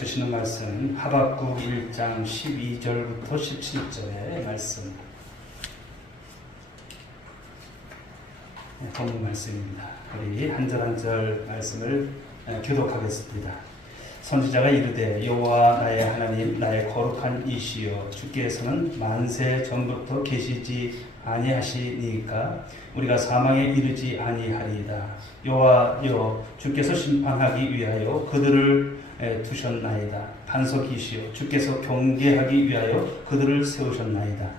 주시는 말씀 하박국 1장 12절부터 17절의 말씀, 본문 말씀입니다. 우리 한 절 한 절 말씀을 교독하겠습니다. 선지자가 이르되 여호와 나의 하나님 나의 거룩한 이시여 주께서는 만세 전부터 계시지 아니하시니까 우리가 사망에 이르지 아니하리이다. 여호와여 주께서 심판하기 위하여 그들을 두셨나이다. 반석이시여 주께서 경계하기 위하여 그들을 세우셨나이다.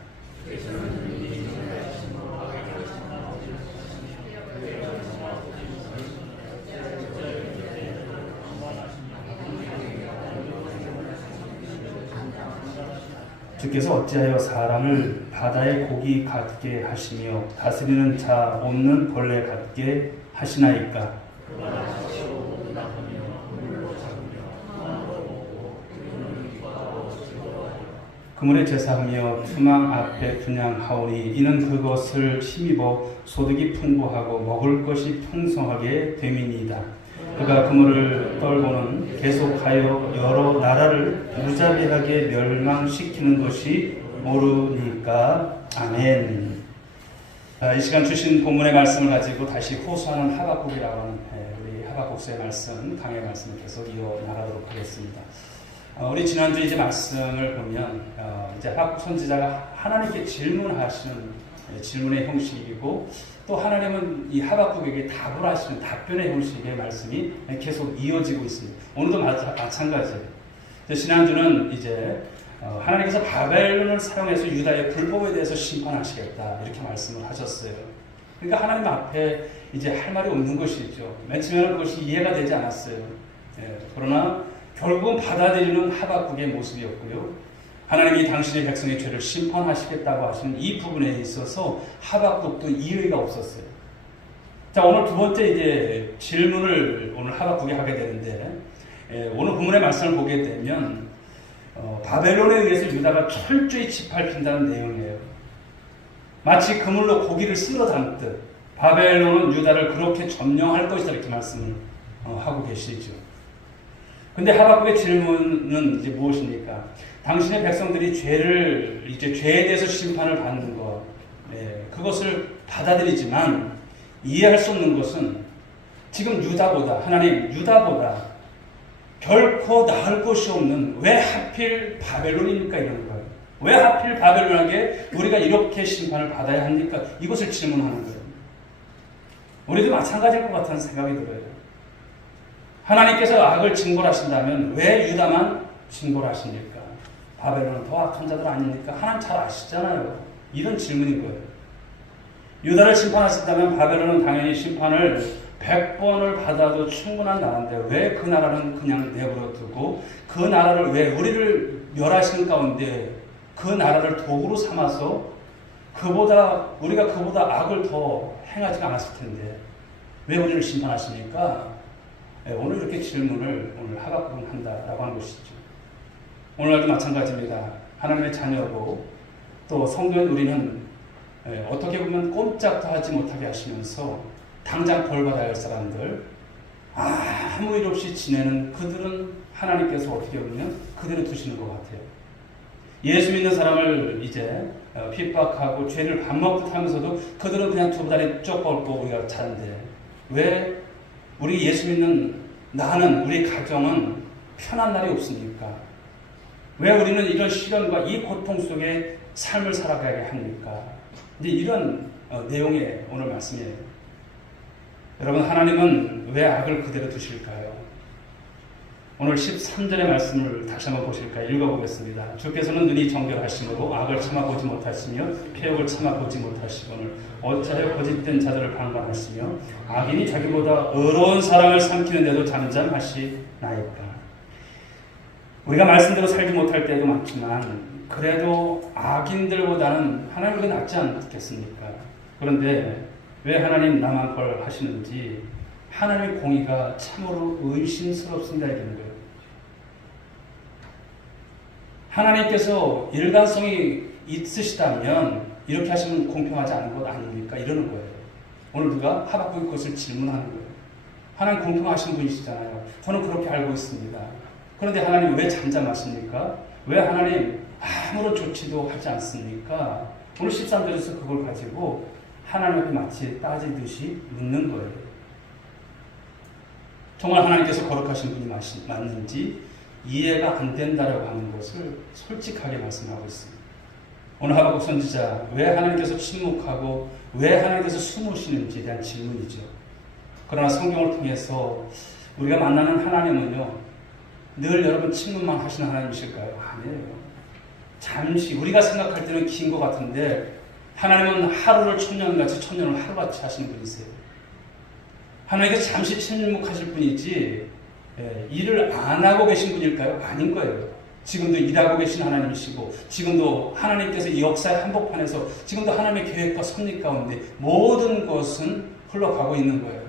주께서 어찌하여 사람을 바다의 고기 같게 하시며 다스리는 자 없는 벌레 같게 하시나이까? 그물에 제사하며 투망 앞에 분향하오니 이는 그것을 힘입어 소득이 풍부하고 먹을 것이 풍성하게 됨이니이다. 그가 그물을 떨고는 계속하여 여러 나라를 무자비하게 멸망시키는 것이 모르니까. 아멘. 이 시간 주신 본문의 말씀을 가지고 다시 호소하는 하박국이라고 하는 우리 하박국서의 말씀, 강의 말씀을 계속 이어나가도록 하겠습니다. 우리 지난주 이제 말씀을 보면 이제 하박국 선지자가 하나님께 질문하시는 질문의 형식이고, 또 하나님은 이 하박국에게 답을 하시는 답변의 형식의 말씀이 계속 이어지고 있습니다. 오늘도 마찬가지예요. 지난주는 이제 하나님께서 바벨론을 사용해서 유다의 불법에 대해서 심판하시겠다 이렇게 말씀을 하셨어요. 그러니까 하나님 앞에 이제 할 말이 없는 것이죠. 맨 처음에는 그것이 이해가 되지 않았어요. 그러나 결국은 받아들이는 하박국의 모습이었고요. 하나님이 당신의 백성의 죄를 심판하시겠다고 하시는 이 부분에 있어서 하박국도 이의가 없었어요. 자, 오늘 두 번째 이제 질문을 오늘 하박국이 하게 되는데, 오늘 본문의 말씀을 보게 되면 바벨론에 의해서 유다가 철저히 짓밟힌다는 내용이에요. 마치 그물로 고기를 쓸어 담듯 바벨론은 유다를 그렇게 점령할 것이다 이렇게 말씀을 하고 계시죠. 근데 하박국의 질문은 이제 무엇입니까? 당신의 백성들이 죄에 대해서 심판을 받는 것, 그것을 받아들이지만 이해할 수 없는 것은 지금 유다보다 결코 나을 것이 없는 왜 하필 바벨론입니까? 이런 거예요. 왜 하필 바벨론에게 우리가 이렇게 심판을 받아야 합니까? 이것을 질문하는 거예요. 우리도 마찬가지일 것 같다는 생각이 들어요. 하나님께서 악을 징벌하신다면 왜 유다만 징벌하십니까? 바벨론은 더 악한 자들 아닙니까? 하나님 잘 아시잖아요. 이런 질문인 거예요. 유다를 심판하신다면 바벨론은 당연히 심판을 100번을 받아도 충분한 나라인데 왜 그 나라는 그냥 내버려 두고 그 나라를 왜 우리를 멸하시는 가운데 그 나라를 도구로 삼아서 우리가 그보다 악을 더 행하지 않았을 텐데 왜 우리를 심판하십니까? 오늘 이렇게 질문을 오늘 하박국은 한다라고 하는 것이죠. 오늘날도 마찬가지입니다. 하나님의 자녀고 또 성도인 우리는 어떻게 보면 꼼짝도 하지 못하게 하시면서 당장 벌받아야 할 사람들, 아무 일 없이 지내는 그들은 하나님께서 어떻게 보면 그대로 두시는 것 같아요. 예수 믿는 사람을 이제 핍박하고 죄를 밥 먹듯 하면서도 그들은 그냥 두 다리 쭉 뻗고 우리가 자는데 왜 우리 예수 믿는 나는, 우리 가정은 편한 날이 없습니까? 왜 우리는 이런 시련과 이 고통 속에 삶을 살아가게 합니까? 이제 이런 내용의 오늘 말씀이에요. 여러분, 하나님은 왜 악을 그대로 두실까요? 오늘 13절의 말씀을 다시 한번 보실까요? 읽어보겠습니다. 주께서는 눈이 정결하시므로 악을 참아보지 못하시며 폐역을 참아보지 못하시거늘 어찌하여 거짓된 자들을 방관하시며 악인이 자기보다 의로운 사람을 삼키는데도 잠잠하시나이까. 우리가 말씀대로 살지 못할 때도 많지만 그래도 악인들보다는 하나님보다 낫지 않겠습니까? 그런데 왜 하나님 나만 벌하시는지 하나님의 공의가 참으로 의심스럽습니다. 이런 거예요. 하나님께서 일관성이 있으시다면 이렇게 하시면 공평하지 않은 것 아닙니까? 이러는 거예요. 오늘 누가 하박국의 것을 질문하는 거예요. 하나님 공평하신 분이시잖아요. 저는 그렇게 알고 있습니다. 그런데 하나님 왜 잠잠하십니까? 왜 하나님 아무런 조치도 하지 않습니까? 오늘 13절에서 그걸 가지고 하나님 앞에 마치 따지듯이 묻는 거예요. 정말 하나님께서 거룩하신 분이 맞는지 이해가 안 된다라고 하는 것을 솔직하게 말씀하고 있습니다. 오늘 하박국 선지자 왜 하나님께서 침묵하고 왜 하나님께서 숨으시는지에 대한 질문이죠. 그러나 성경을 통해서 우리가 만나는 하나님은요, 늘 여러분 침묵만 하시는 하나님이실까요? 아니에요. 잠시 우리가 생각할 때는 긴 것 같은데 하나님은 하루를 천년같이 천년을 하루같이 하시는 분이세요. 하나님께서 잠시 침묵하실 분이지 일을 안 하고 계신 분일까요? 아닌 거예요. 지금도 일하고 계신 하나님이시고 지금도 하나님께서 이 역사의 한복판에서 지금도 하나님의 계획과 섭리 가운데 모든 것은 흘러가고 있는 거예요.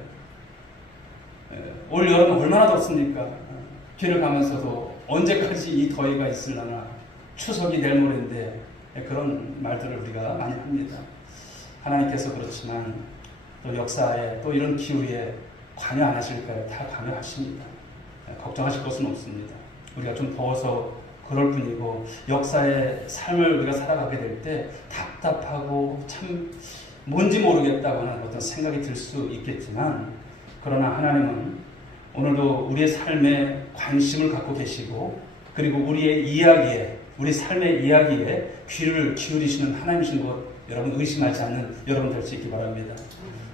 올 여름 얼마나 덥습니까? 길을 가면서도 언제까지 이 더위가 있으려나, 추석이 내일 모레인데 그런 말들을 우리가 많이 합니다. 하나님께서 그렇지만 또 역사에 또 이런 기후에 관여 안 하실까요? 다 관여하십니다. 걱정하실 것은 없습니다. 우리가 좀 더워서 그럴 뿐이고 역사의 삶을 우리가 살아가게 될 때 답답하고 참 뭔지 모르겠다고 하는 어떤 생각이 들 수 있겠지만, 그러나 하나님은 오늘도 우리의 삶에 관심을 갖고 계시고 그리고 우리의 이야기에, 우리 삶의 이야기에 귀를 기울이시는 하나님이신 것 여러분 의심하지 않는 여러분 될 수 있기 바랍니다.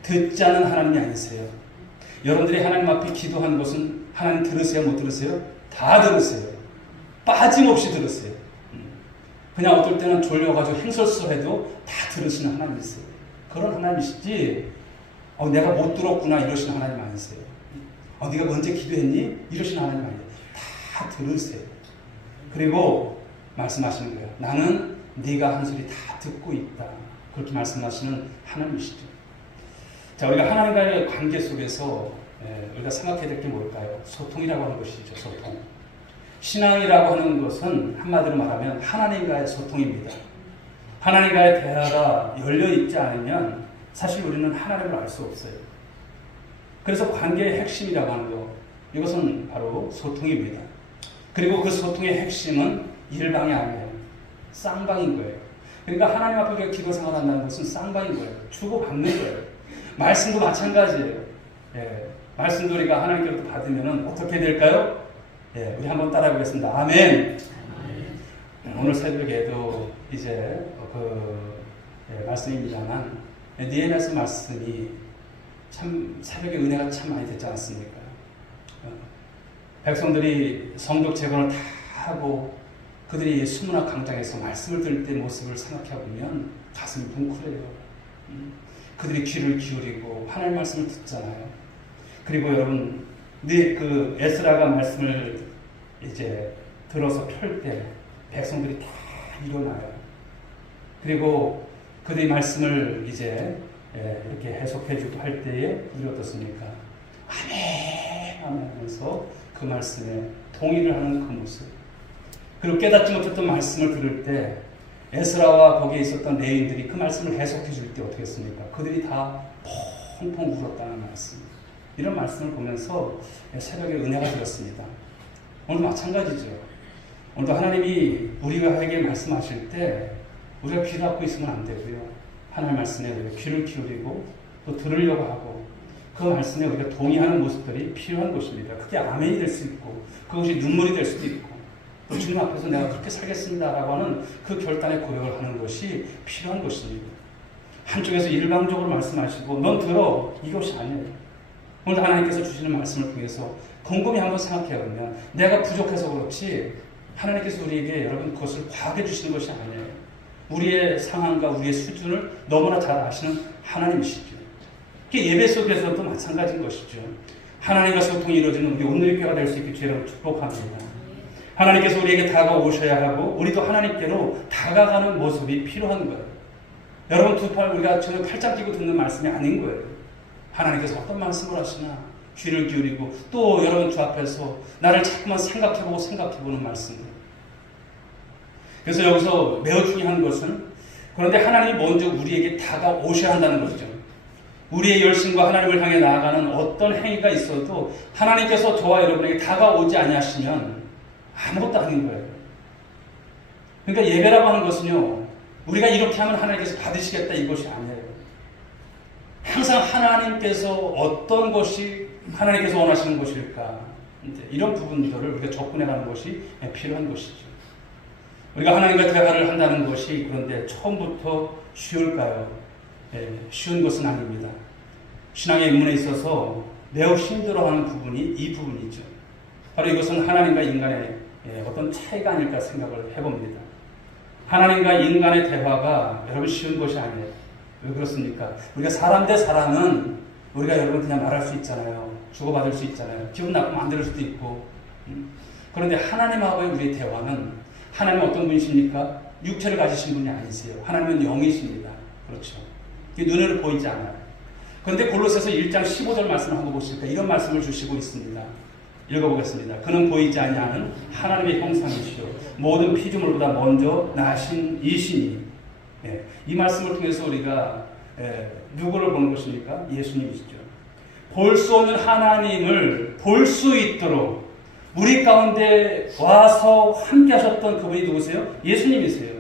듣지 않는 하나님이 아니세요. 여러분들이 하나님 앞에 기도한 것은 하나님 들으세요? 못 들으세요? 다 들으세요. 빠짐없이 들으세요. 그냥 어떨 때는 졸려가지고 행설설해도 다 들으시는 하나님이세요. 그런 하나님이시지 내가 못 들었구나 이러시는 하나님 아니세요. 네가 언제 기도했니? 이러시는 하나님 아니에요. 다 들으세요. 그리고 말씀하시는 거예요. 나는 네가 한 소리 다 듣고 있다. 그렇게 말씀하시는 하나님이시죠. 자, 우리가 하나님과의 관계 속에서 우리가 생각해야 될 게 뭘까요? 소통이라고 하는 것이죠. 소통. 신앙이라고 하는 것은 한마디로 말하면 하나님과의 소통입니다. 하나님과의 대화가 열려있지 않으면 사실 우리는 하나님을 알 수 없어요. 그래서 관계의 핵심이라고 하는 것, 이것은 바로 소통입니다. 그리고 그 소통의 핵심은 일방이 아니에요. 쌍방인 거예요. 그러니까 하나님 앞에 우리가 기도 생활한다는 것은 쌍방인 거예요. 주고받는 거예요. 말씀도 마찬가지예요. 말씀도 우리가 하나님께로부터 받으면 어떻게 될까요? 우리 한번 따라해 보겠습니다. 아멘. 오늘 새벽에도 이제 말씀입니다만 느헤미야서 말씀이 참 새벽에 은혜가 참 많이 됐지 않습니까? 백성들이 성벽 재건을 다 하고 그들이 수문학 강당에서 말씀을 들을 때 모습을 생각해 보면 가슴이 뭉클해요. 그들이 귀를 기울이고 하나님 말씀을 듣잖아요. 그리고 여러분, 그 에스라가 말씀을 이제 들어서 펼 때 백성들이 다 일어나요. 그리고 그들의 말씀을 이제 이렇게 해석해주고 할 때에 그들이 어떻습니까? 아멘! 아멘! 하면서 그 말씀에 동의를 하는 그 모습. 그리고 깨닫지 못했던 말씀을 들을 때 에스라와 거기에 있었던 레위인들이 그 말씀을 해석해 줄 때 어떻게 했습니까? 그들이 다 펑펑 울었다는 말씀. 이런 말씀을 보면서 새벽에 은혜가 되었습니다. 오늘도 마찬가지죠. 오늘도 하나님이 우리에게 말씀하실 때 우리가 귀 닫고 있으면 안 되고요. 하나님 말씀에 귀를 기울이고 또 들으려고 하고 그 말씀에 우리가 동의하는 모습들이 필요한 것입니다. 그게 아멘이 될 수 있고 그것이 눈물이 될 수도 있고 또 주님 앞에서 내가 그렇게 살겠습니다라고 하는 그 결단의 고백을 하는 것이 필요한 것입니다. 한쪽에서 일방적으로 말씀하시고 넌 들어 이것이 아니에요. 오늘 하나님께서 주시는 말씀을 통해서 곰곰이 한번 생각해 보면 내가 부족해서 그렇지 하나님께서 우리에게 여러분 그것을 과하게 주시는 것이 아니에요. 우리의 상황과 우리의 수준을 너무나 잘 아시는 하나님이시죠. 예배 속에서도 마찬가지인 것이죠. 하나님과 소통이 이루어지는 우리 오늘의 교회가 될 수 있게 주여 축복합니다. 하나님께서 우리에게 다가오셔야 하고 우리도 하나님께로 다가가는 모습이 필요한 거예요. 여러분 두 팔 우리가 전혀 팔짱 끼고 듣는 말씀이 아닌 거예요. 하나님께서 어떤 말씀을 하시나 귀를 기울이고 또 여러분 주 앞에서 나를 자꾸만 생각해보는 말씀들. 그래서 여기서 매우 중요한 것은 그런데 하나님이 먼저 우리에게 다가오셔야 한다는 거죠. 우리의 열심과 하나님을 향해 나아가는 어떤 행위가 있어도 하나님께서 저와 여러분에게 다가오지 아니하시면 아무것도 아닌 거예요. 그러니까 예배라고 하는 것은요, 우리가 이렇게 하면 하나님께서 받으시겠다 이것이 아니에요. 항상 하나님께서 어떤 것이 하나님께서 원하시는 것일까, 이런 부분들을 우리가 접근해가는 것이 필요한 것이죠. 우리가 하나님과 대화를 한다는 것이 그런데 처음부터 쉬울까요? 쉬운 것은 아닙니다. 신앙의 입문에 있어서 매우 힘들어하는 부분이 이 부분이죠. 바로 이것은 하나님과 인간의 어떤 차이가 아닐까 생각을 해봅니다. 하나님과 인간의 대화가 여러분 쉬운 것이 아니에요. 왜 그렇습니까? 우리가 사람 대 사람은 우리가 여러분 그냥 말할 수 있잖아요. 주고받을 수 있잖아요. 기분 나쁘면 안 들을 수도 있고. 그런데 하나님하고의 우리의 대화는, 하나님은 어떤 분이십니까? 육체를 가지신 분이 아니세요. 하나님은 영이십니다. 그렇죠. 그게 눈으로 보이지 않아요. 그런데 골로새서 1장 15절 말씀을 한번 보실까? 이런 말씀을 주시고 있습니다. 읽어보겠습니다. 그는 보이지 아니하는 하나님의 형상이시요 모든 피조물보다 먼저 나신 이시니. 이 말씀을 통해서 우리가 누구를 보는 것입니까? 예수님이시죠. 볼 수 없는 하나님을 볼 수 있도록 우리 가운데 와서 함께 하셨던 그분이 누구세요? 예수님이세요.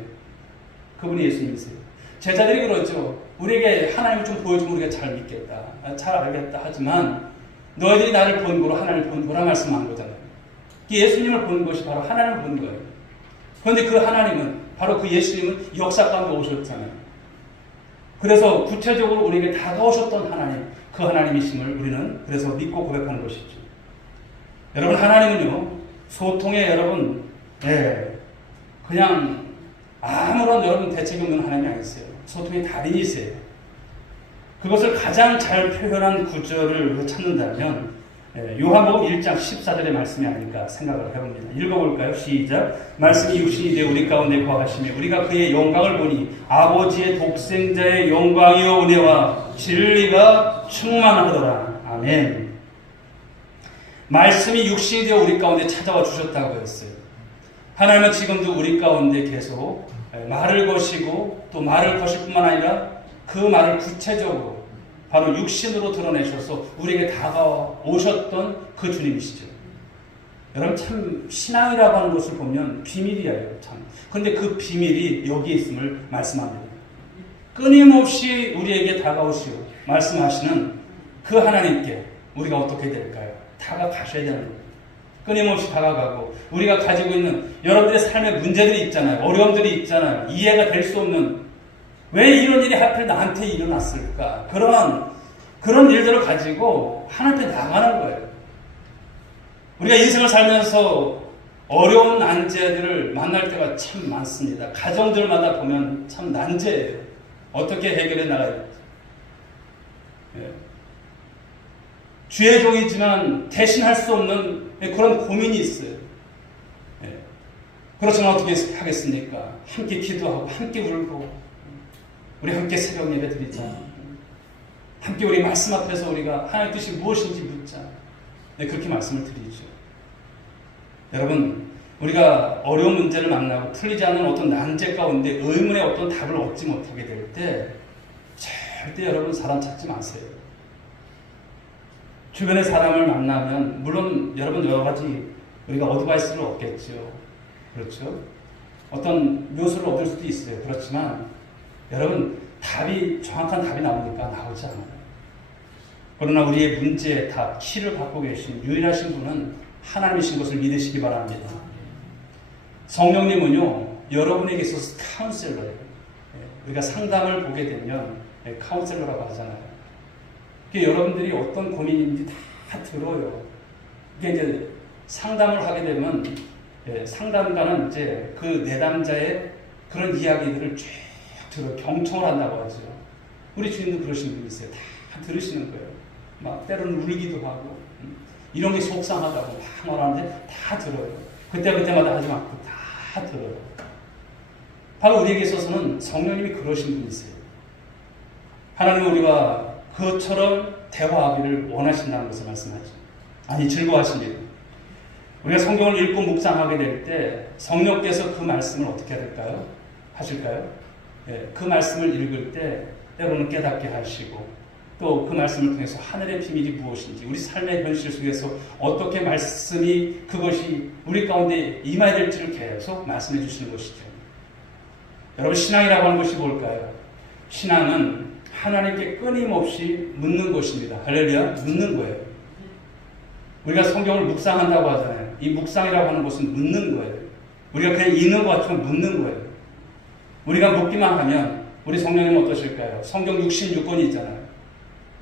그분이 예수님이세요. 제자들이 그러죠. 우리에게 하나님을 좀 보여주면 우리가 잘 믿겠다, 잘 알겠다 하지만 너희들이 나를 본 거로 하나님을 본 거라 말씀한 거잖아요. 예수님을 본 것이 바로 하나님을 본 거예요. 그런데 그 하나님은, 바로 그 예수님은 역사 가운데 오셨잖아요. 그래서 구체적으로 우리에게 다가오셨던 하나님, 그 하나님이심을 우리는 그래서 믿고 고백하는 것이죠. 여러분, 하나님은요, 소통에 여러분, 그냥 아무런 여러분 대책이 없는 하나님이 아니세요. 소통의 달인이세요. 그것을 가장 잘 표현한 구절을 찾는다면 요한복음 1장 14절의 말씀이 아닐까 생각을 해봅니다. 읽어볼까요? 시작. 말씀이 육신이 되어 우리 가운데 거하시며 우리가 그의 영광을 보니 아버지의 독생자의 영광이요 은혜와 진리가 충만하더라. 아멘. 말씀이 육신이 되어 우리 가운데 찾아와 주셨다고 했어요. 하나님은 지금도 우리 가운데 계속 말을 거시고 또 말을 거실 뿐만 아니라 그 말을 구체적으로 바로 육신으로 드러내셔서 우리에게 다가오셨던 그 주님이시죠. 여러분, 참 신앙이라고 하는 것을 보면 비밀이에요. 참. 그런데 그 비밀이 여기에 있음을 말씀합니다. 끊임없이 우리에게 다가오시고 말씀하시는 그 하나님께 우리가 어떻게 될까요? 다가가셔야 되는 거예요. 끊임없이 다가가고 우리가 가지고 있는 여러분들의 삶의 문제들이 있잖아요. 어려움들이 있잖아요. 이해가 될 수 없는, 왜 이런 일이 하필 나한테 일어났을까? 그런 일들을 가지고 하나님 앞에 나가는 거예요. 우리가 인생을 살면서 어려운 난제들을 만날 때가 참 많습니다. 가정들마다 보면 참 난제예요. 어떻게 해결해 나가야 될지. 주의 종이지만 대신할 수 없는 그런 고민이 있어요. 그렇지만 어떻게 하겠습니까? 함께 기도하고 함께 울고 우리 함께 새벽 예배 드리자. 함께 우리 말씀 앞에서 우리가 하나님의 뜻이 무엇인지 묻자. 그렇게 말씀을 드리죠. 여러분, 우리가 어려운 문제를 만나고 풀리지 않는 어떤 난제 가운데 의문의 어떤 답을 얻지 못하게 될 때 절대 여러분 사람 찾지 마세요. 주변의 사람을 만나면 물론 여러분 여러 가지 우리가 어드바이스를 얻겠죠. 그렇죠? 어떤 묘수를 얻을 수도 있어요. 그렇지만 여러분, 정확한 답이 나오지 않아요. 그러나 우리의 문제의 답, 키를 갖고 계신 유일하신 분은 하나님이신 것을 믿으시기 바랍니다. 성령님은요, 여러분에게 있어서 카운셀러예요. 우리가 상담을 보게 되면 카운셀러라고 하잖아요. 여러분들이 어떤 고민인지 다 들어요. 이게 이제 상담을 하게 되면 상담가는 이제 그 내담자의 그런 이야기들을 쭉 들어 경청을 한다고 하죠. 우리 주님도 그러신 분이세요. 다 들으시는 거예요. 막 때로는 울기도 하고 이런 게 속상하다고 막 말하는데 다 들어요. 그때마다 하지 않고 다 들어요. 바로 우리에게 있어서는 성령님이 그러신 분이세요. 하나님은 우리가 그것처럼 대화하기를 원하신다는 것을 말씀하죠. 아니, 즐거워하십니다. 우리가 성경을 읽고 묵상하게 될 때 성령께서 그 말씀을 어떻게 하실까요? 그 말씀을 읽을 때 때로는 깨닫게 하시고 또 그 말씀을 통해서 하늘의 비밀이 무엇인지, 우리 삶의 현실 속에서 어떻게 말씀이 그것이 우리 가운데 임해야 될지를 계속 말씀해 주시는 것이죠. 여러분, 신앙이라고 하는 것이 뭘까요? 신앙은 하나님께 끊임없이 묻는 것입니다. 할렐루야, 묻는 거예요. 우리가 성경을 묵상한다고 하잖아요. 이 묵상이라고 하는 것은 묻는 거예요. 우리가 그냥 읽는 것 같지만 묻는 거예요. 우리가 묻기만 하면 우리 성령님은 어떠실까요? 성경 66권이 있잖아요.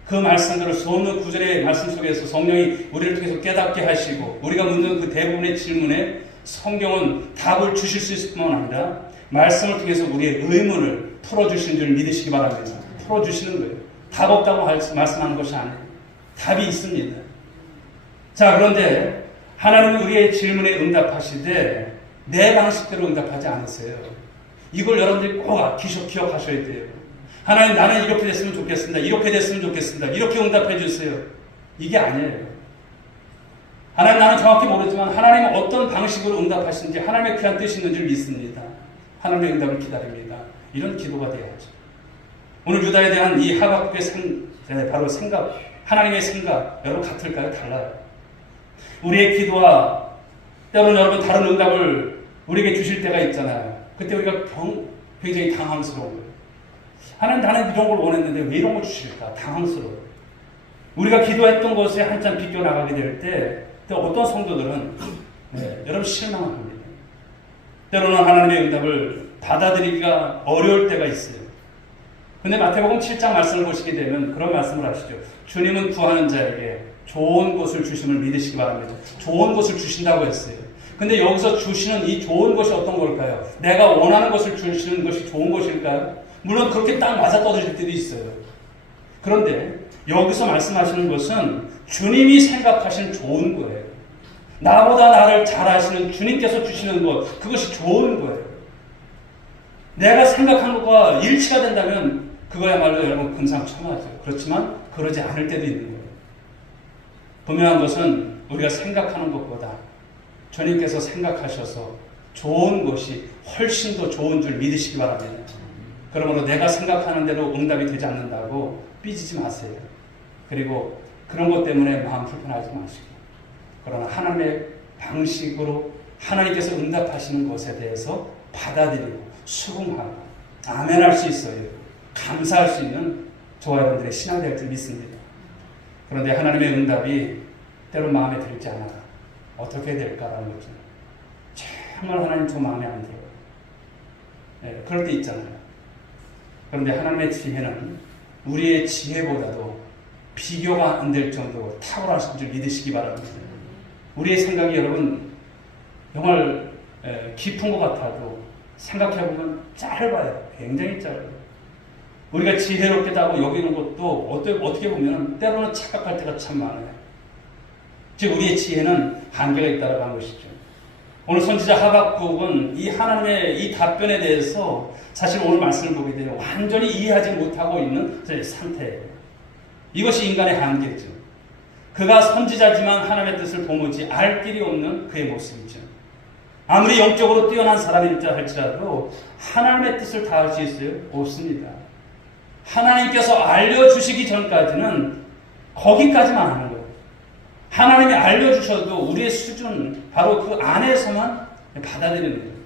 그 말씀들을 수없는 구절의 말씀 속에서 성령이 우리를 통해서 깨닫게 하시고, 우리가 묻는 그 대부분의 질문에 성경은 답을 주실 수 있을 뿐만 아니라 말씀을 통해서 우리의 의문을 풀어주시는 줄 믿으시기 바랍니다. 풀어주시는 거예요. 답 없다고 말씀하는 것이 아니에요. 답이 있습니다. 자, 그런데 하나님은 우리의 질문에 응답하시되 내 방식대로 응답하지 않으세요. 이걸 여러분들이 꼭 기억하셔야 돼요. 하나님, 나는 이렇게 됐으면 좋겠습니다. 이렇게 됐으면 좋겠습니다. 이렇게 응답해 주세요. 이게 아니에요. 하나님, 나는 정확히 모르지만 하나님은 어떤 방식으로 응답하시는지, 하나님의 귀한 뜻이 있는 줄 믿습니다. 하나님의 응답을 기다립니다. 이런 기도가 돼야죠. 오늘 유다에 대한 이 하박국의 바로 생각, 하나님의 생각, 여러분 같을까요? 달라요. 우리의 기도와 때로는 여러분 다른 응답을 우리에게 주실 때가 있잖아요. 그때 우리가 굉장히 당황스러운 거예요. 하나님, 나는 이런 걸 원했는데 왜 이런 걸 주실까? 당황스러워요. 우리가 기도했던 것에 한참 비껴나가게 될 때, 또 어떤 성도들은 여러분 실망합니다. 때로는 하나님의 응답을 받아들이기가 어려울 때가 있어요. 근데 마태복음 7장 말씀을 보시게 되면 그런 말씀을 하시죠. 주님은 구하는 자에게 좋은 것을 주심을 믿으시기 바랍니다. 좋은 것을 주신다고 했어요. 근데 여기서 주시는 이 좋은 것이 어떤 걸까요? 내가 원하는 것을 주시는 것이 좋은 것일까요? 물론 그렇게 딱 맞아떨어질 때도 있어요. 그런데 여기서 말씀하시는 것은 주님이 생각하시는 좋은 거예요. 나보다 나를 잘 아시는 주님께서 주시는 것, 그것이 좋은 거예요. 내가 생각한 것과 일치가 된다면 그거야말로 여러분 금상첨화죠. 그렇지만 그러지 않을 때도 있는 거예요. 분명한 것은 우리가 생각하는 것보다 주님께서 생각하셔서 좋은 것이 훨씬 더 좋은 줄 믿으시기 바랍니다. 그러므로 내가 생각하는 대로 응답이 되지 않는다고 삐지지 마세요. 그리고 그런 것 때문에 마음 불편하지 마시고, 그러나 하나님의 방식으로 하나님께서 응답하시는 것에 대해서 받아들이고 수긍하고 아멘할 수 있어요. 감사할 수 있는 저와 여러분들의 신앙이 될 줄 믿습니다. 그런데 하나님의 응답이 때로 마음에 들지 않아 어떻게 될까라는 거죠. 정말 하나님 저 마음에 안 들어요. 네, 그럴 때 있잖아요. 그런데 하나님의 지혜는 우리의 지혜보다도 비교가 안 될 정도로 탁월하신 줄 믿으시기 바랍니다. 우리의 생각이 여러분 정말 깊은 것 같아도 생각해보면 짧아요. 굉장히 짧아요. 우리가 지혜롭게다고 여기는 것도 어떻게 보면 때로는 착각할 때가 참 많아요. 즉 우리의 지혜는 한계가 있다고 하는 것이죠. 오늘 선지자 하박국은 이 하나님의 이 답변에 대해서 사실 오늘 말씀을 보게 되면 완전히 이해하지 못하고 있는 상태예요. 이것이 인간의 한계죠. 그가 선지자지만 하나님의 뜻을 도무지 알 길이 없는 그의 모습이죠. 아무리 영적으로 뛰어난 사람일자 할지라도 하나님의 뜻을 다 알 수 있어요? 없습니다. 하나님께서 알려주시기 전까지는 거기까지만 하는 거예요. 하나님이 알려주셔도 우리의 수준, 바로 그 안에서만 받아들이는 거예요.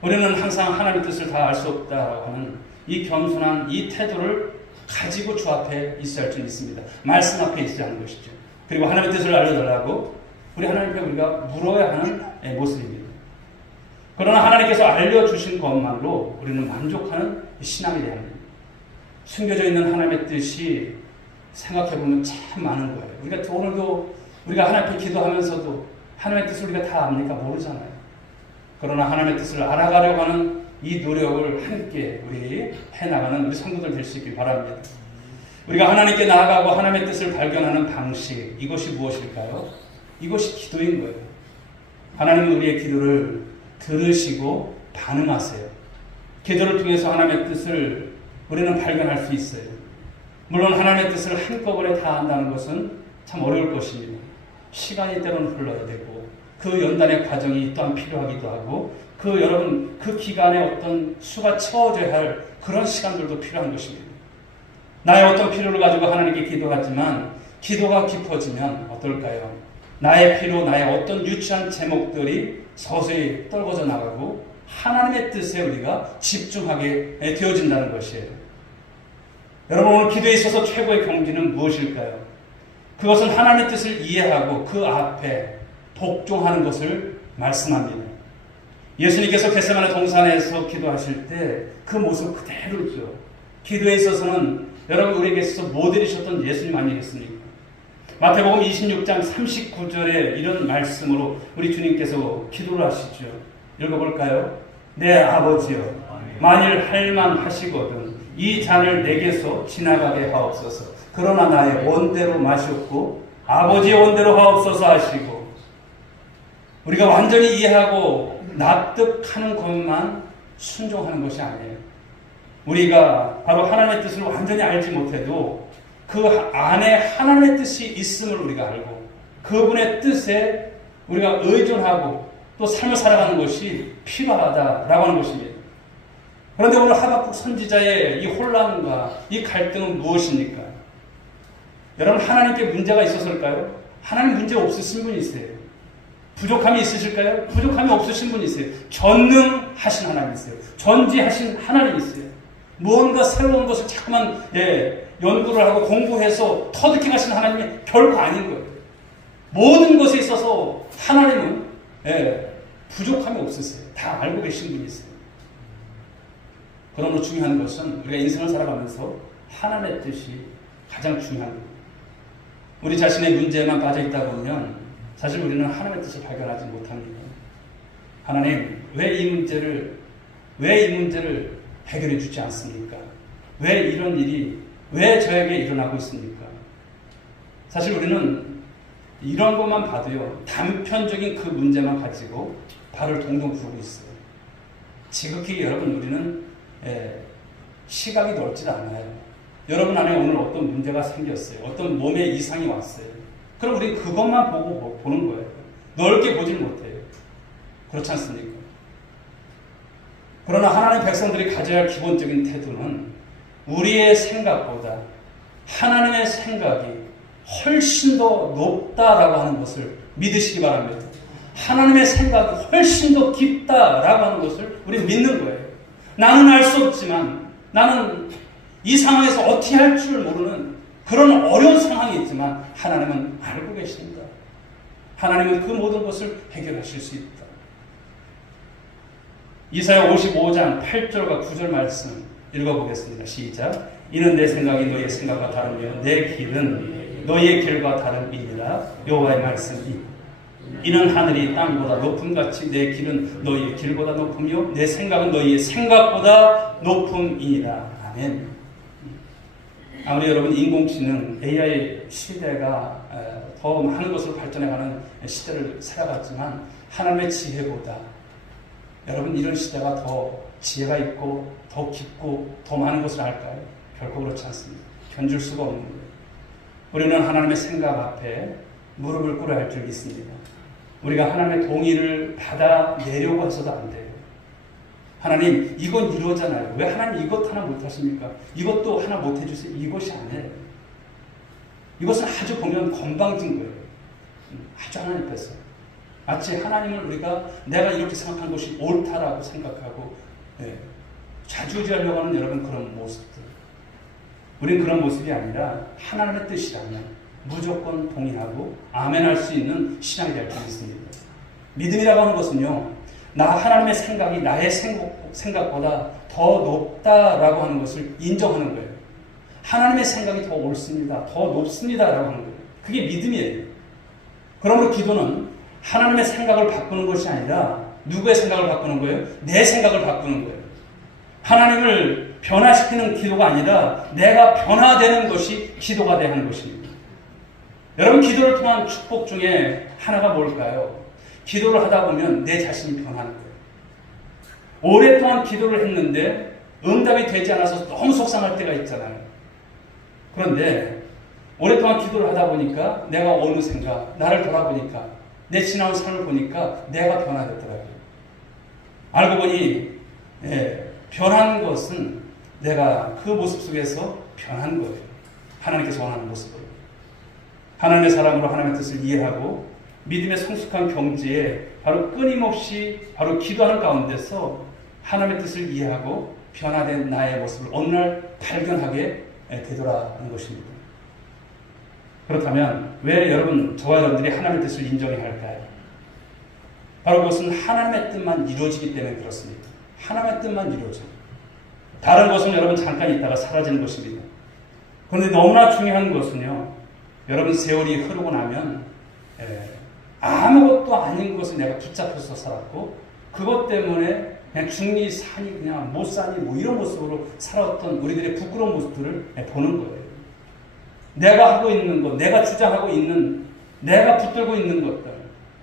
우리는 항상 하나님의 뜻을 다 알 수 없다고 하는 이 겸손한 이 태도를 가지고 주 앞에 있어야 할 줄 믿습니다. 말씀 앞에 있어야 하는 것이죠. 그리고 하나님의 뜻을 알려달라고 우리 하나님께 우리가 물어야 하는 모습입니다. 그러나 하나님께서 알려주신 것만로 우리는 만족하는 신앙이 돼야 합니다. 숨겨져 있는 하나님의 뜻이 생각해보면 참 많은 거예요. 우리가 오늘도 우리가 하나님 앞에 기도하면서도 하나님의 뜻을 우리가 다 압니까? 모르잖아요. 그러나 하나님의 뜻을 알아가려고 하는 이 노력을 함께 우리 해나가는 우리 성도들 될 수 있길 바랍니다. 우리가 하나님께 나아가고 하나님의 뜻을 발견하는 방식, 이것이 무엇일까요? 이것이 기도인 거예요. 하나님은 우리의 기도를 들으시고 반응하세요. 기도를 통해서 하나님의 뜻을 우리는 발견할 수 있어요. 물론 하나님의 뜻을 한꺼번에 다 한다는 것은 참 어려울 것입니다. 시간이 때로는 흘러야 되고 그 연단의 과정이 또한 필요하기도 하고 그 기간에 어떤 수가 채워져야 할 그런 시간들도 필요한 것입니다. 나의 어떤 필요를 가지고 하나님께 기도하지만 기도가 깊어지면 어떨까요? 나의 필요, 나의 어떤 유치한 제목들이 서서히 떨궈져 나가고 하나님의 뜻에 우리가 집중하게 되어진다는 것이에요. 여러분, 오늘 기도에 있어서 최고의 경지는 무엇일까요? 그것은 하나님의 뜻을 이해하고 그 앞에 복종하는 것을 말씀합니다. 예수님께서 겟세마네 동산에서 기도하실 때 그 모습 그대로죠. 기도에 있어서는 여러분 우리에게 있어서 모델이셨던 예수님 아니겠습니까? 마태복음 26장 39절에 이런 말씀으로 우리 주님께서 기도를 하시죠. 읽어볼까요? 내 아버지여, 만일 할만하시거든 이 잔을 내게서 지나가게 하옵소서. 그러나 나의 원대로 마시옵고 아버지의 원대로 하옵소서 하시고, 우리가 완전히 이해하고 납득하는 것만 순종하는 것이 아니에요. 우리가 바로 하나님의 뜻을 완전히 알지 못해도 그 안에 하나님의 뜻이 있음을 우리가 알고 그분의 뜻에 우리가 의존하고 또 삶을 살아가는 것이 필요하다라고 하는 것입니다. 그런데 오늘 하박국 선지자의 이 혼란과 이 갈등은 무엇입니까? 여러분, 하나님께 문제가 있었을까요? 하나님 문제 없으신 분이 있어요. 부족함이 있으실까요? 부족함이 없으신 분이 있어요. 전능하신 하나님이 있어요. 전지하신 하나님이 있어요. 무언가 새로운 것을 자꾸만 연구를 하고 공부해서 터득해 가신 하나님이 결코 아닌 거예요. 모든 것에 있어서 하나님은 부족함이 없으세요. 다 알고 계신 분이 있어요. 그러므로 중요한 것은 우리가 인생을 살아가면서 하나님의 뜻이 가장 중요한 거예요. 우리 자신의 문제에만 빠져 있다 보면 사실 우리는 하나님의 뜻을 발견하지 못합니다. 하나님, 왜 이 문제를 해결해 주지 않습니까? 왜 이런 일이 왜 저에게 일어나고 있습니까? 사실 우리는 이런 것만 봐도요, 단편적인 그 문제만 가지고 발을 동동 구르고 있어요. 지극히 여러분, 우리는 시각이 넓지 않아요. 여러분 안에 오늘 어떤 문제가 생겼어요. 어떤 몸에 이상이 왔어요. 그럼 우리 그것만 보고 보는 거예요. 넓게 보질 못해요. 그렇지 않습니까? 그러나 하나님 백성들이 가져야 할 기본적인 태도는 우리의 생각보다 하나님의 생각이 훨씬 더 높다라고 하는 것을 믿으시기 바랍니다. 하나님의 생각이 훨씬 더 깊다라고 하는 것을 우리는 믿는 거예요. 나는 알 수 없지만, 나는 이 상황에서 어떻게 할 줄 모르는 그런 어려운 상황이 있지만 하나님은 알고 계십니다. 하나님은 그 모든 것을 해결하실 수 있다. 이사야 55장 8절과 9절 말씀 읽어보겠습니다. 시작. 이는 내 생각이 너희의 생각과 다르며 내 길은 너희의 길과 다름이니라. 여호와의 말씀이. 이는 하늘이 땅보다 높음같이 내 길은 너희의 길보다 높으며 내 생각은 너희의 생각보다 높음이니라. 아멘. 아무리 여러분 인공지능 AI 시대가 더 많은 것으로 발전해가는 시대를 살아갔지만 하나님의 지혜보다 여러분 이런 시대가 더 지혜가 있고 더 깊고 더 많은 것을 알까요? 결코 그렇지 않습니다. 견줄 수가 없는 거예요. 우리는 하나님의 생각 앞에 무릎을 꿇어야 할 줄 믿습니다. 우리가 하나님의 동의를 받아내려고 해서도 안 돼요. 하나님, 이건 이러잖아요. 왜 하나님 이것 하나 못하십니까? 이것도 하나 못해주세요. 이것이 아니에요. 이것은 아주 보면 건방진 거예요. 아주 하나님 앞에서. 마치 하나님을 우리가 내가 이렇게 생각한 것이 옳다라고 생각하고 좌지우지하려고 하는 여러분 그런 모습들. 우리는 그런 모습이 아니라 하나님의 뜻이라면 무조건 동의하고 아멘할 수 있는 신앙이 될 줄 믿습니다. 믿음이라고 하는 것은요, 나 하나님의 생각이 나의 생각보다 더 높다라고 하는 것을 인정하는 거예요. 하나님의 생각이 더 옳습니다. 더 높습니다라고 하는 거예요. 그게 믿음이에요. 그러므로 기도는 하나님의 생각을 바꾸는 것이 아니라 누구의 생각을 바꾸는 거예요? 내 생각을 바꾸는 거예요. 하나님을 변화시키는 기도가 아니라 내가 변화되는 것이 기도가 되는 것입니다. 여러분, 기도를 통한 축복 중에 하나가 뭘까요? 기도를 하다 보면 내 자신이 변하는 거예요. 오랫동안 기도를 했는데 응답이 되지 않아서 너무 속상할 때가 있잖아요. 그런데 오랫동안 기도를 하다 보니까 내가 어느샌가 나를 돌아보니까 내 지나온 삶을 보니까 내가 변화됐더라고요. 알고 보니 변한 것은 내가 그 모습 속에서 변한 거예요. 하나님께서 원하는 모습으로. 하나님의 사랑으로 하나님의 뜻을 이해하고 믿음의 성숙한 경지에 바로 끊임없이 바로 기도하는 가운데서 하나님의 뜻을 이해하고 변화된 나의 모습을 어느 날 발견하게 되더라는 것입니다. 그렇다면 왜 저와 여러분들이 하나님의 뜻을 인정해야 할까요? 바로 그것은 하나님의 뜻만 이루어지기 때문에 그렇습니다. 하나님의 뜻만 이루어져. 다른 것은 여러분 잠깐 있다가 사라지는 것입니다. 그런데 너무나 중요한 것은요, 여러분 세월이 흐르고 나면 아무것도 아닌 것을 내가 붙잡혀서 살았고 그것 때문에 그냥 중리 사니 그냥 못 사니 뭐 이런 모습으로 살았던 우리들의 부끄러운 모습들을 보는 거예요. 내가 하고 있는 것, 내가 주장하고 있는, 내가 붙들고 있는 것들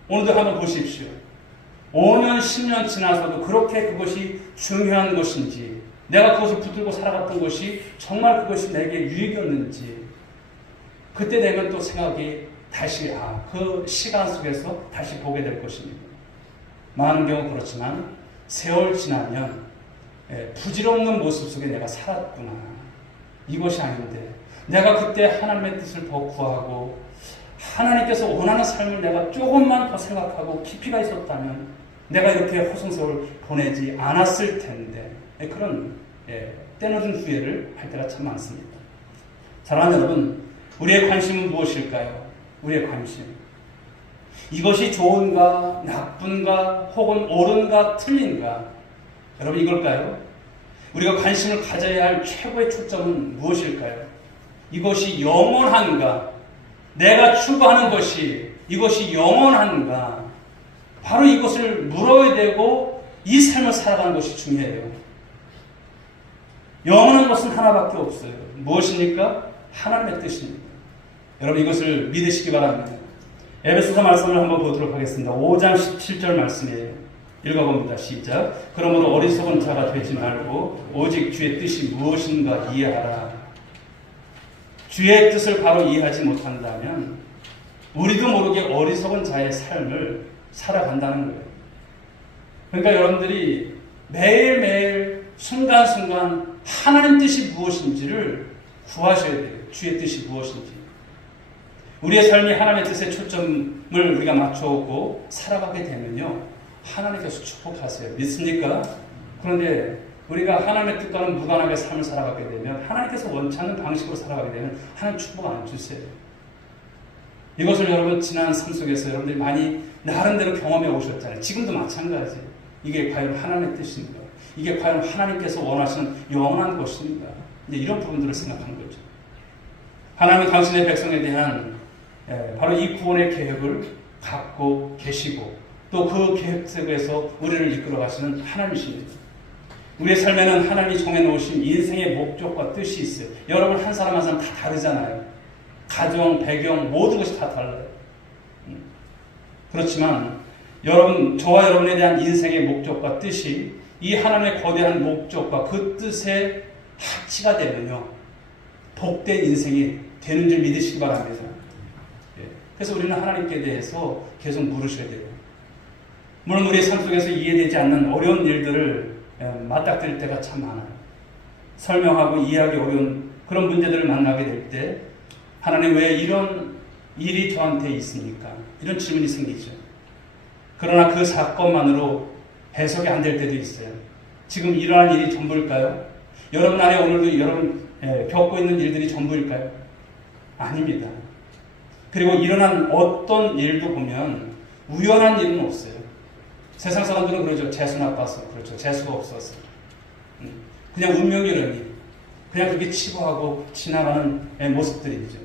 오늘도 한번 보십시오. 5년, 10년 지나서도 그렇게 그것이 중요한 것인지, 내가 그것을 붙들고 살아갔던 것이 정말 그것이 내게 유익이었는지, 그때 되면 또 생각이 다시 그 시간 속에서 다시 보게 될 것입니다. 많은 경우 그렇지만 세월 지나면 부질없는 모습 속에 내가 살았구나. 이것이 아닌데 내가 그때 하나님의 뜻을 더 구하고 하나님께서 원하는 삶을 내가 조금만 더 생각하고 깊이가 있었다면 내가 이렇게 허송세월 보내지 않았을 텐데 그런 때늦은 후회를 할 때가 참 많습니다. 사랑하는 여러분, 우리의 관심은 무엇일까요? 우리의 관심. 이것이 좋은가, 나쁜가, 혹은 옳은가, 틀린가? 여러분 이걸까요? 우리가 관심을 가져야 할 최고의 초점은 무엇일까요? 이것이 영원한가? 내가 추구하는 것이 이것이 영원한가? 바로 이것을 물어야 되고 이 삶을 살아가는 것이 중요해요. 영원한 것은 하나밖에 없어요. 무엇입니까? 하나님의 뜻입니다. 여러분 이것을 믿으시기 바랍니다. 에베소서 말씀을 한번 보도록 하겠습니다. 5장 17절 말씀이에요. 읽어봅니다. 시작. 그러므로 어리석은 자가 되지 말고 오직 주의 뜻이 무엇인가 이해하라. 주의 뜻을 바로 이해하지 못한다면 우리도 모르게 어리석은 자의 삶을 살아간다는 거예요. 그러니까 여러분들이 매일매일 순간순간 하나님 뜻이 무엇인지를 구하셔야 돼요. 주의 뜻이 무엇인지. 우리의 삶이 하나님의 뜻에 초점을 우리가 맞춰오고 살아가게 되면요, 하나님께서 축복하세요. 믿습니까? 그런데 우리가 하나님의 뜻과는 무관하게 삶을 살아가게 되면, 하나님께서 원치 않는 방식으로 살아가게 되면 하나님 축복 안 주세요. 이것을 여러분 지난 삶 속에서 여러분들이 많이 나름대로 경험해 오셨잖아요. 지금도 마찬가지. 이게 과연 하나님의 뜻인가? 이게 과연 하나님께서 원하시는 영원한 것인가? 이제 이런 부분들을 생각하는 거죠. 하나님은 당신의 백성에 대한 바로 이 구원의 계획을 갖고 계시고 또 그 계획 속에서 우리를 이끌어 가시는 하나님이십니다. 우리의 삶에는 하나님이 정해놓으신 인생의 목적과 뜻이 있어요. 여러분 한 사람 한 사람 다 다르잖아요. 가정, 배경 모든 것이 다 달라요. 그렇지만 저와 여러분에 대한 인생의 목적과 뜻이 이 하나님의 거대한 목적과 그 뜻에 합치가 되면요, 복된 인생이 되는 줄 믿으시기 바랍니다. 그래서 우리는 하나님께 대해서 계속 물으셔야 돼요. 물론 우리의 삶 속에서 이해되지 않는 어려운 일들을 맞닥뜨릴 때가 참 많아요. 설명하고 이해하기 어려운 그런 문제들을 만나게 될 때 하나님 왜 이런 일이 저한테 있습니까? 이런 질문이 생기죠. 그러나 그 사건만으로 해석이 안 될 때도 있어요. 지금 일어난 일이 전부일까요? 여러분 안에 오늘도 여러분 겪고 있는 일들이 전부일까요? 아닙니다. 그리고 일어난 어떤 일도 보면 우연한 일은 없어요. 세상 사람들은 그러죠. 재수 나빠서, 그렇죠. 재수가 없어서. 그냥 운명이라니. 그냥 그렇게 치부하고 지나가는 모습들이죠.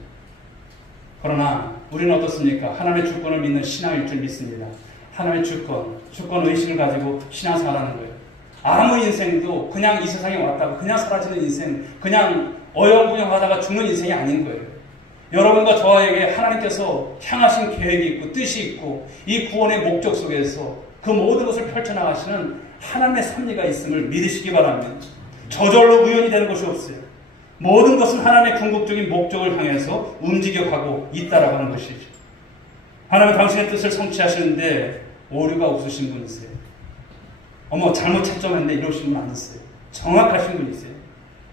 그러나 우리는 어떻습니까? 하나님의 주권을 믿는 신앙일 줄 믿습니다. 하나님의 주권 의식을 가지고 신앙생활하는 거예요. 아무 인생도 그냥 이 세상에 왔다가 그냥 사라지는 인생, 그냥 어영부영하다가 죽는 인생이 아닌 거예요. 여러분과 저에게 하나님께서 향하신 계획이 있고 뜻이 있고 이 구원의 목적 속에서 그 모든 것을 펼쳐나가시는 하나님의 섭리가 있음을 믿으시기 바랍니다. 저절로 우연이 되는 것이 없어요. 모든 것은 하나님의 궁극적인 목적을 향해서 움직여가고 있다라고 하는 것이죠. 하나님은 당신의 뜻을 성취하시는데 오류가 없으신 분이세요. 잘못 채점했는데 이러신 분 아니세요. 정확하신 분이세요.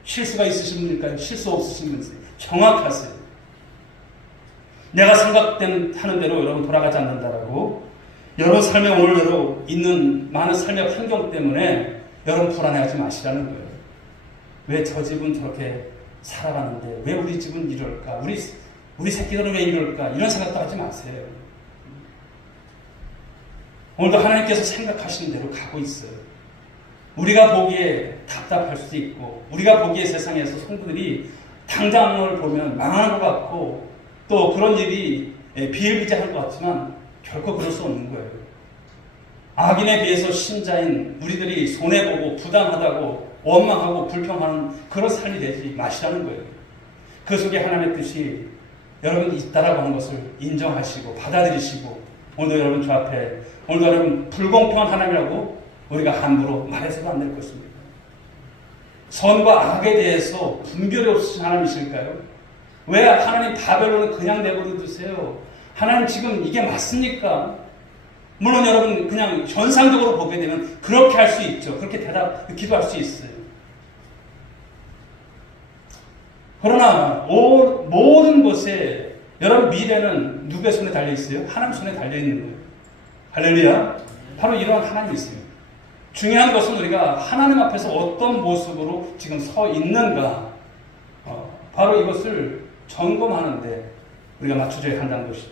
실수가 있으신 분일까요? 실수 없으신 분이세요? 정확하세요. 내가 생각하는 대로 여러분 돌아가지 않는다라고. 여러분 삶에 오늘대로 있는 많은 삶의 환경 때문에 여러분 불안해하지 마시라는 거예요. 왜 저 집은 저렇게 살아가는데 왜 우리 집은 이럴까? 우리 새끼들은 왜 이럴까? 이런 생각도 하지 마세요. 오늘도 하나님께서 생각하시는 대로 가고 있어요. 우리가 보기에 답답할 수도 있고 우리가 보기에 세상에서 성도들이 당장을 보면 망하는 것 같고 또 그런 일이 비일비재할 것 같지만 결코 그럴 수 없는 거예요. 악인에 비해서 신자인 우리들이 손해보고 부당하다고 원망하고 불평하는 그런 삶이 되지 마시라는 거예요. 그 속에 하나님의 뜻이 여러분 있다라고 하는 것을 인정하시고 받아들이시고 오늘도 여러분 저 앞에 오늘도 여러분 불공평한 하나님이라고 우리가 함부로 말해서도 안 될 것입니다. 선과 악에 대해서 분별이 없으신 하나님이실까요? 왜 하나님 바벨론을 그냥 내버려 두세요? 하나님 지금 이게 맞습니까? 물론 여러분 그냥 현상적으로 보게 되면 그렇게 할 수 있죠. 그렇게 기도할 수 있어요. 그러나 모든 것에 여러분 미래는 누구의 손에 달려 있어요? 하나님 손에 달려 있는 거예요. 할렐루야. 바로 이런 하나님이 있어요. 중요한 것은 우리가 하나님 앞에서 어떤 모습으로 지금 서 있는가 바로 이것을 점검하는데 우리가 맞춰줘야 한다는 것이죠.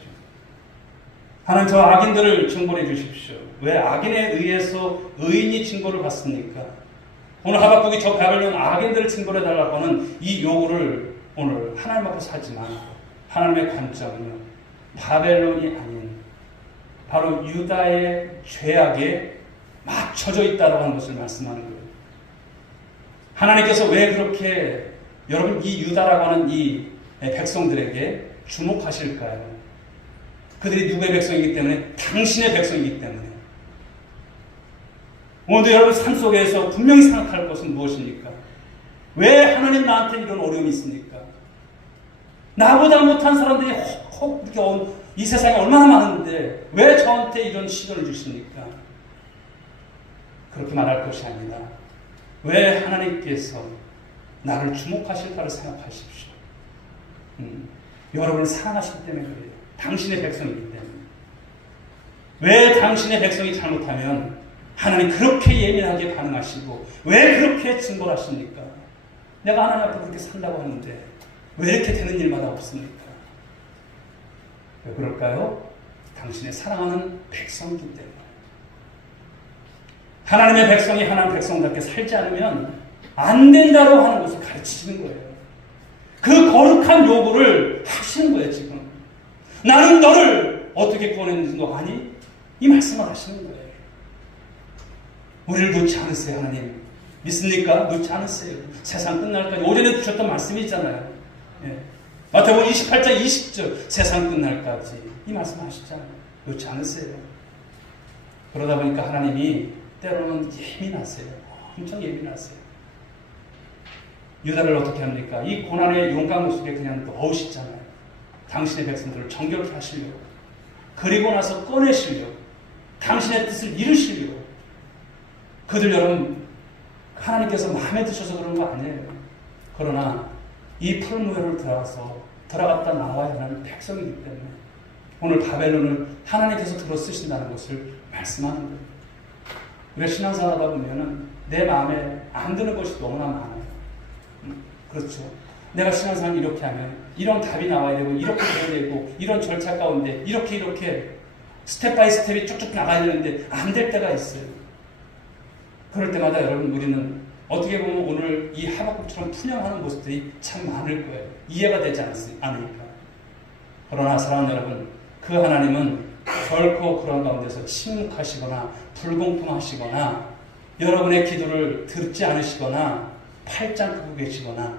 하나님 저 악인들을 징벌해 주십시오. 왜 악인에 의해서 의인이 징벌을 받습니까? 오늘 하박국이 저 바벨론 악인들을 징벌해 달라고 하는 이 요구를 오늘 하나님 앞에서 하지만 하나님의 관점은 바벨론이 아닌 바로 유다의 죄악에 맞춰져 있다고 하는 것을 말씀하는 거예요. 하나님께서 왜 그렇게 여러분 이 유다라고 하는 이 백성들에게 주목하실까요? 그들이 누구의 백성이기 때문에? 당신의 백성이기 때문에. 오늘도 여러분 삶 속에서 분명히 생각할 것은 무엇입니까? 왜 하나님 나한테 이런 어려움이 있습니까? 나보다 못한 사람들이 이렇게 이 세상에 얼마나 많은데 왜 저한테 이런 시련을 주십니까? 그렇게 말할 것이 아니라 왜 하나님께서 나를 주목하실까를 생각하십시오. 여러분을 사랑하시기 때문에 그래요. 당신의 백성이기 때문에. 왜 당신의 백성이 잘못하면 하나님 그렇게 예민하게 반응하시고 왜 그렇게 징벌하십니까? 내가 하나님 앞에 그렇게 산다고 하는데 왜 이렇게 되는 일마다 없습니까? 왜 그럴까요? 당신의 사랑하는 백성이기 때문에. 하나님의 백성이 하나님 백성답게 살지 않으면 안 된다고 하는 것을 가르치시는 거예요. 그 거룩한 요구를 하시는 거예요, 지금. 나는 너를 어떻게 구원했는지 너 아니? 이 말씀을 하시는 거예요. 우리를 놓지 않으세요, 하나님. 믿습니까? 놓지 않으세요. 세상 끝날까지. 오전에 주셨던 말씀이 있잖아요. 예. 마태복음 28장 20절 세상 끝날까지 이 말씀 하시잖아요. 놓지 않으세요. 그러다 보니까 하나님이 때로는 예민하세요. 엄청 예민하세요. 유다를 어떻게 합니까? 이 고난의 용광로 속에 그냥 넣으시잖아요. 당신의 백성들을 정결케 하시려고. 그리고 나서 꺼내시려고. 당신의 뜻을 이루시려고. 그들 여러분 하나님께서 마음에 드셔서 그런 거 아니에요. 그러나 이 풀무회를 들어갔다 나와야 하는 백성이기 때문에 오늘 바벨론을 하나님께서 들어 쓰신다는 것을 말씀하는 거예요. 우리가 신앙생활하다 보면은 내 마음에 안 드는 것이 너무나 많아요. 그렇죠. 내가 신앙생활을 이렇게 하면 이런 답이 나와야 되고 이렇게 돼야 되고 이런 절차 가운데 이렇게 스텝 바이 스텝이 쭉쭉 나가야 되는데 안 될 때가 있어요. 그럴 때마다 여러분 우리는 어떻게 보면 오늘 이 하박국처럼 푸념하는 모습들이 참 많을 거예요. 이해가 되지 않으니까. 그러나 사랑하는 여러분, 그 하나님은 결코 그런 가운데서 침묵하시거나 불공평하시거나 여러분의 기도를 듣지 않으시거나 팔짱 끄고 계시거나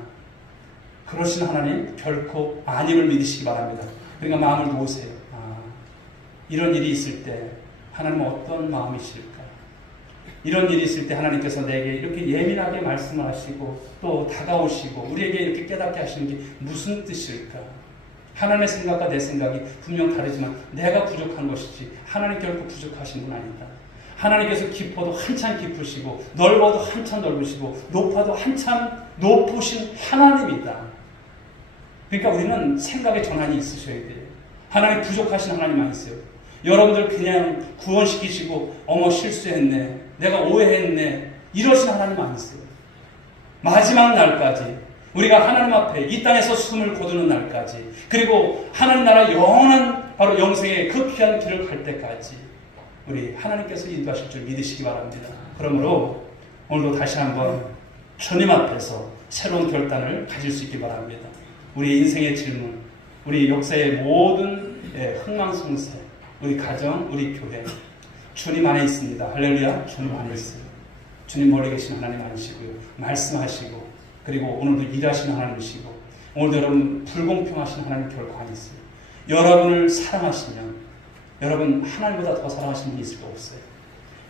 그러신 하나님 결코 아님을 믿으시기 바랍니다. 그러니까 마음을 놓으세요. 이런 일이 있을 때 하나님은 어떤 마음이실까? 이런 일이 있을 때 하나님께서 내게 이렇게 예민하게 말씀을 하시고 또 다가오시고 우리에게 이렇게 깨닫게 하시는 게 무슨 뜻일까? 하나님의 생각과 내 생각이 분명 다르지만 내가 부족한 것이지 하나님 결코 부족하신 분 아니다. 하나님께서 깊어도 한참 깊으시고 넓어도 한참 넓으시고 높아도 한참 높으신 하나님이다. 그러니까 우리는 생각의 전환이 있으셔야 돼요. 하나님 부족하신 하나님 아니세요. 여러분들 그냥 구원시키시고 어머 실수했네, 내가 오해했네, 이러신 하나님 아니세요. 마지막 날까지 우리가 하나님 앞에 이 땅에서 숨을 거두는 날까지, 그리고 하나님 나라 영원한 바로 영생의 그 귀한 길을 갈 때까지 우리 하나님께서 인도하실 줄 믿으시기 바랍니다. 그러므로 오늘도 다시 한번 주님 앞에서 새로운 결단을 가질 수 있기 바랍니다. 우리 인생의 질문, 우리 역사의 모든 흥망성쇠, 우리 가정, 우리 교회, 주님 안에 있습니다. 할렐루야. 주님 안에 있어요. 주님 멀리 계신 하나님 아니시고요. 말씀하시고, 그리고 오늘도 일하시는 하나님이시고, 오늘도 여러분 불공평하신 하나님 결코 아니세요. 여러분을 사랑하시면, 여러분 하나님보다 더 사랑하시는 분이 있을 거 없어요.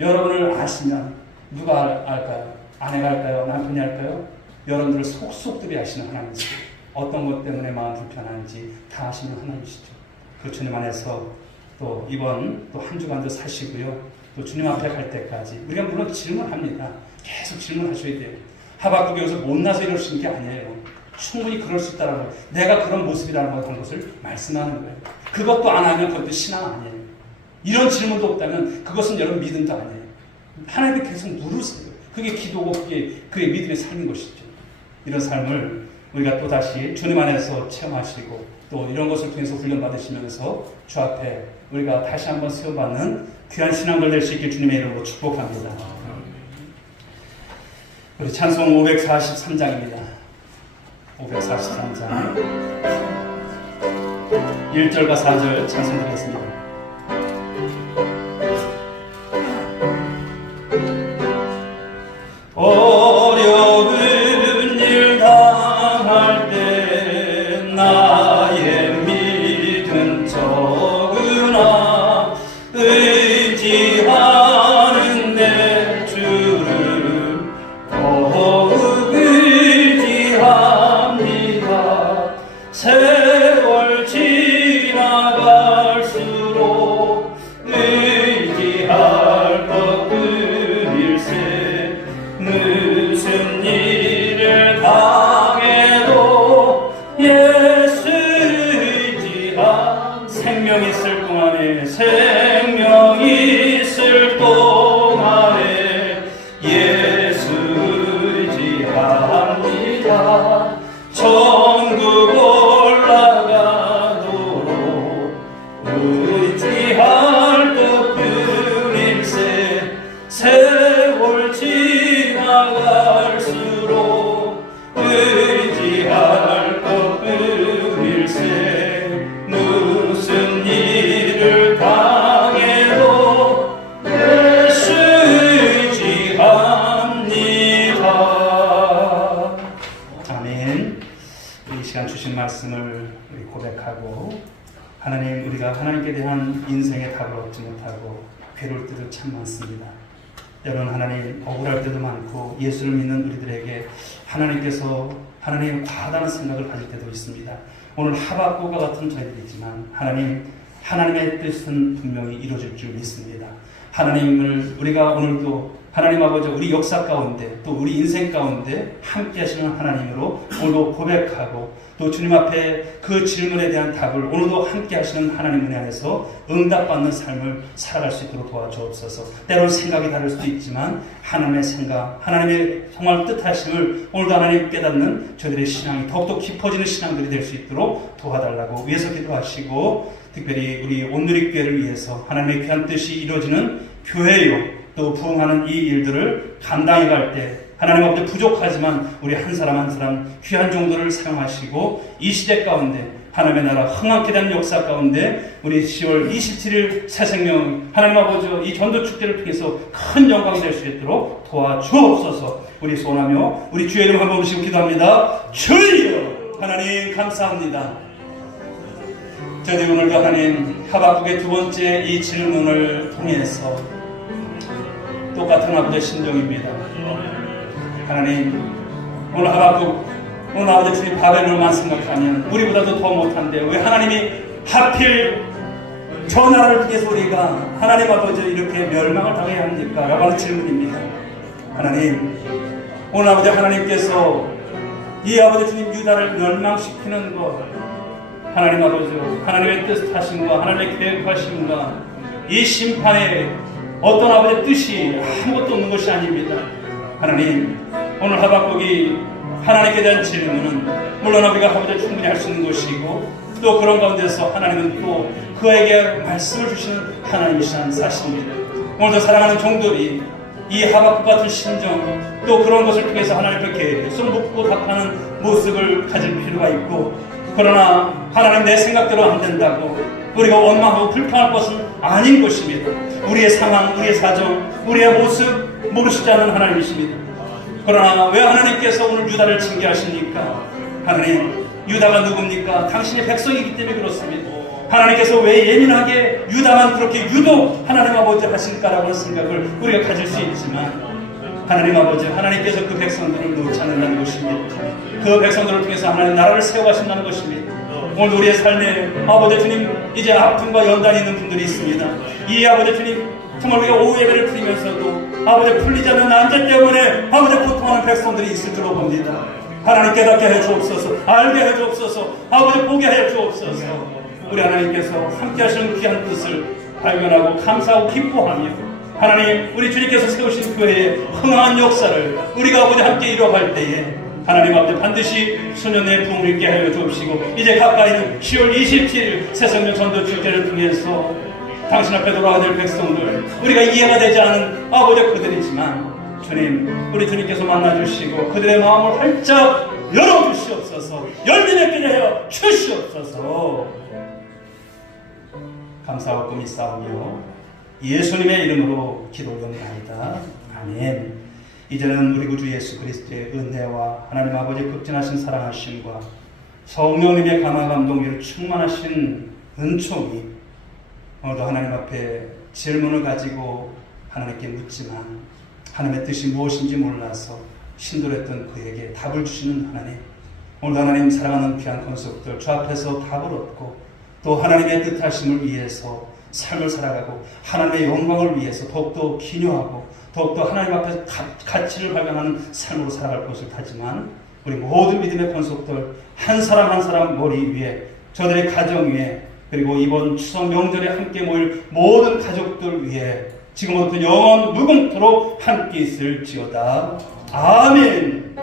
여러분을 아시면 누가 알까요? 아내가 할까요? 남편이 할까요? 여러분들을 속속들이 아시는 하나님이시고, 어떤 것 때문에 마음 불편한지 다 아시는 하나님이시죠. 그 주님 안에서 또 이번 또 한 주간도 사시고요. 또 주님 앞에 갈 때까지 우리가 물론 질문합니다. 계속 질문하셔야 돼요. 하박국이 여기서 못나서 이러시는 게 아니에요. 충분히 그럴 수 있다는 거예요. 내가 그런 모습이라는 것을 말씀하는 거예요. 그것도 안 하면 그것도 신앙 아니에요. 이런 질문도 없다면 그것은 여러분 믿음도 아니에요. 하나님께 계속 물으세요. 그게 기도고 그게 믿음의 삶인 것이죠. 이런 삶을 우리가 또 다시 주님 안에서 체험하시고 또 이런 것을 통해서 훈련받으시면서 주 앞에 우리가 다시 한번 세워받는 귀한 신앙들 될 수 있게 주님의 이름으로 축복합니다. 우리 찬송 543장입니다. 543장 1절과 4절 찬송 드리겠습니다. 어려운 일 당할 때 나의 믿음 적으나 의지하는 내 주를 더욱 의지합니다. 세월 지나갈수록 의지할 것뿐일세. 무슨 일을 당해도 예수 의지하. 생명 있을 동안에 생명 있을 동안에 예수 의지합니다. 천국 올라가도록 의지할 것뿐일세. 세월 지나갈수록 의지할 것뿐일세. 무슨 일을 당해도 예수 의지합니다. 아멘. 이 시간 주신 말씀을 우리 고백하고, 하나님, 우리가 하나님께 대한 인생의 답을 얻지 못하고 괴로울 때도 참 많습니다. 여러분, 하나님 억울할 때도 많고 예수를 믿는 우리들에게 하나님께서 하나님의 과다한 생각을 가질 때도 있습니다. 오늘 하박국과 같은 저희들이지만 하나님의 뜻은 분명히 이루어질 줄 믿습니다. 하나님을 우리가 오늘도 하나님 아버지 우리 역사 가운데 또 우리 인생 가운데 함께 하시는 하나님으로 오늘도 고백하고, 또 주님 앞에 그 질문에 대한 답을 오늘도 함께 하시는 하나님 은혜 안에서 응답받는 삶을 살아갈 수 있도록 도와주옵소서. 때로는 생각이 다를 수도 있지만 하나님의 생각, 하나님의 정말 뜻하심을 오늘도 하나님 깨닫는 저희들의 신앙이 더욱더 깊어지는 신앙들이 될 수 있도록 도와달라고 위해서 기도하시고, 특별히 우리 온누리교회를 위해서 하나님의 귀한 뜻이 이루어지는 교회요, 또 부흥하는 이 일들을 감당해 갈 때 하나님 앞에 부족하지만 우리 한 사람 한 사람 귀한 정도를 사용하시고, 이 시대 가운데 하나님의 나라 흥황케 된 역사 가운데 우리 10월 27일 새생명 하나님 아버지 이 전도 축제를 통해서 큰 영광이 될 수 있도록 도와주옵소서. 우리 소원하며 우리 주의 이름 한번 부르시고 기도합니다. 주여 하나님 감사합니다. 저희들 오늘도 하나님 하박국의 두 번째 이 질문을 통해서 똑같은 아버지의 심정입니다. 하나님, 오늘 하박국, 오늘 아버지 주님 바벨론만 생각하면 우리보다도 더 못한데 왜 하나님이 하필 저 나라를 통해서 우리가 하나님 아버지 이렇게 멸망을 당해야 합니까? 라고 하는 질문입니다. 하나님, 오늘 아버지 하나님께서 이 아버지 주님 유다를 멸망시키는 것, 하나님 아버지 하나님의 뜻하심과 하나님의 계획하심과 이 심판에 어떤 아버지의 뜻이 아무것도 없는 것이 아닙니다. 하나님, 오늘 하박국이 하나님께 대한 질문은 물론 우리가 아버지 충분히 할 수 있는 것이고 또 그런 가운데서 하나님은 또 그에게 말씀을 주시는 하나님이시라는 사실입니다. 오늘도 사랑하는 종들이 이 하박국 같은 심정 또 그런 것을 통해서 하나님께 계속 묻고 답하는 모습을 가질 필요가 있고, 그러나 하나님 내 생각대로 안 된다고 우리가 원망하고 불평할 것은 아닌 것입니다. 우리의 상황, 우리의 사정, 우리의 모습 모르시지 않는 하나님이십니다. 그러나 왜 하나님께서 오늘 유다를 징계하십니까? 하나님, 유다가 누굽니까? 당신의 백성이기 때문에 그렇습니다. 하나님께서 왜 예민하게 유다만 그렇게 유독 하나님 아버지 하실까라고 하는 생각을 우리가 가질 수 있지만, 하나님 아버지 하나님께서 그 백성들을 놓지 않는다는 것입니다. 그 백성들을 통해서 하나님 나라를 세워가신다는 것입니다. 오늘 우리의 삶에 아버지 주님 이제 아픔과 연단이 있는 분들이 있습니다. 이 아버지 주님 정말 우리가 오후 예배를 드리면서도 아버지 풀리지 않는 난제 때문에 아버지 고통하는 백성들이 있을 줄로 봅니다. 하나님 깨닫게 해 주옵소서, 알게 해 주옵소서, 아버지 보게 해 주옵소서. 우리 하나님께서 함께 하시는 귀한 뜻을 발견하고 감사하고 기뻐하며 하나님 우리 주님께서 세우신 교회의 흥황한 역사를 우리가 아버지 함께 이뤄갈 때에 하나님 아버지 반드시 수년의 부흥을 있게 하여 주옵시고, 이제 가까이는 10월 27일 새성령 전도 축제를 통해서 당신 앞에 돌아가야 될 백성들, 우리가 이해가 되지 않은 아버지 그들이지만 주님, 우리 주님께서 만나주시고 그들의 마음을 활짝 열어주시옵소서, 열매 맺게 하여 주시옵소서. 감사하고 믿사오며 예수님의 이름으로 기도 올려옵나이다. 아멘. 이제는 우리 구주 예수 그리스도의 은혜와 하나님 아버지 극진하신 사랑하심과 성령님의 감화 감동으로 충만하신 은총이 오늘도 하나님 앞에 질문을 가지고 하나님께 묻지만 하나님의 뜻이 무엇인지 몰라서 신돌했던 그에게 답을 주시는 하나님, 오늘도 하나님 사랑하는 귀한 권속들 주 앞에서 답을 얻고 또 하나님의 뜻하심을 위해서 삶을 살아가고 하나님의 영광을 위해서 더욱더 기념하고 더욱더 하나님 앞에서 가치를 발견하는 삶으로 살아갈 것을 타지만, 우리 모든 믿음의 권속들 한 사람 한 사람 머리 위에, 저들의 가정 위에, 그리고 이번 추석 명절에 함께 모일 모든 가족들 위에 지금부터 영원 무궁토록 함께 있을지어다. 아멘.